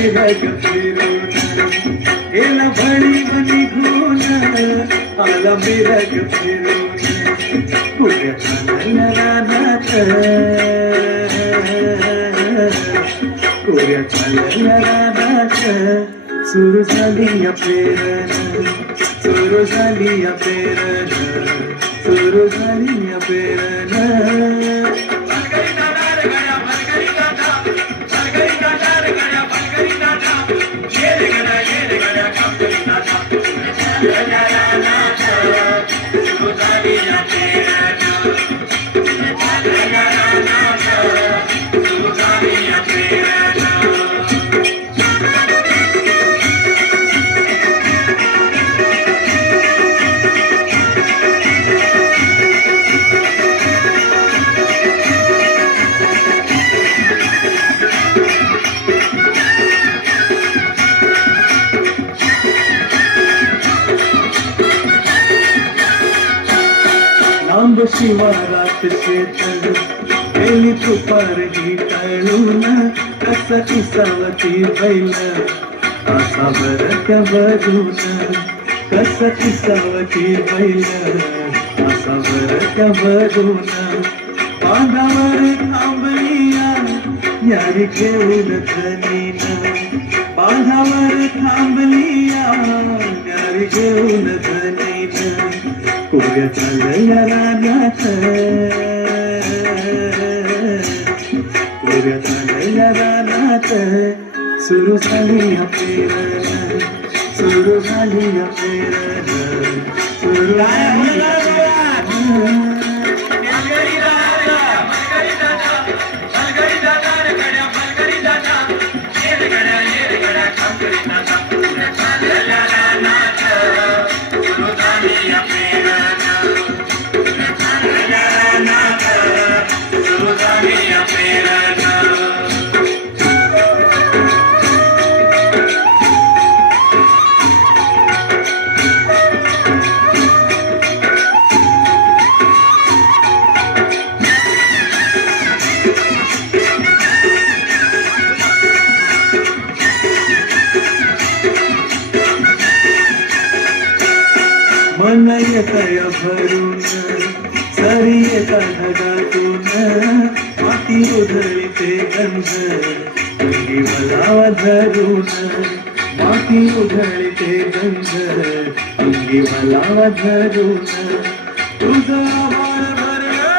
मिरग फिरून गेला भळी निघून आला मिरग फिरून पुढे चालल्या रानात पुढे चालल्या रानात सुरू झाली या पेरण सुरू झाली या पेरण सुरू झाली या पेरण लांब शिवारात शेतल गेली तुपारही टळून कस किसावती बैल असा बरक बजून कस किसावती बैल असा बरक बजून बांधावर थांबलिया यारी घेऊन धनीन बांधावर थांबलिया यारी घेऊन धनीन पुढे चालल्या रानात पुढे चालल्या रानात सुरू झाली या पेरण सुरू झाली या पेरण सुरू झाली या पेरण मन येतय भरून सरी येता ढगातून माती उधळीते गंध अंगी वलावा धरून माती उधळीते गंध अंगी वलावा धरून तुझा आभार भरला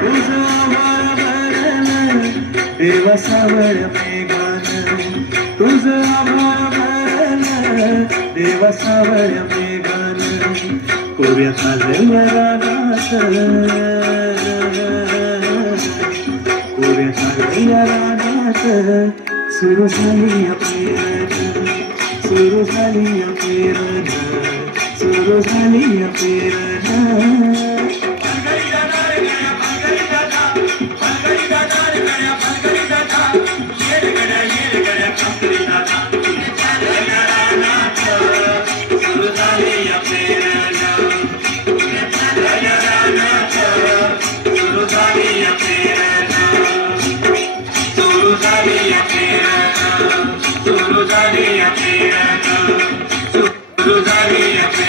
तुझा आभार भरला देवा सावळ मेघान तुझा आभार देवा सावळ्या मेघान कोऱ्या चालल्या रानात कोऱ्या चालल्या रानात सुरू झाली या पेरण सुरू झाली या पेरण सुरू झाली या पेरण Suruh Zari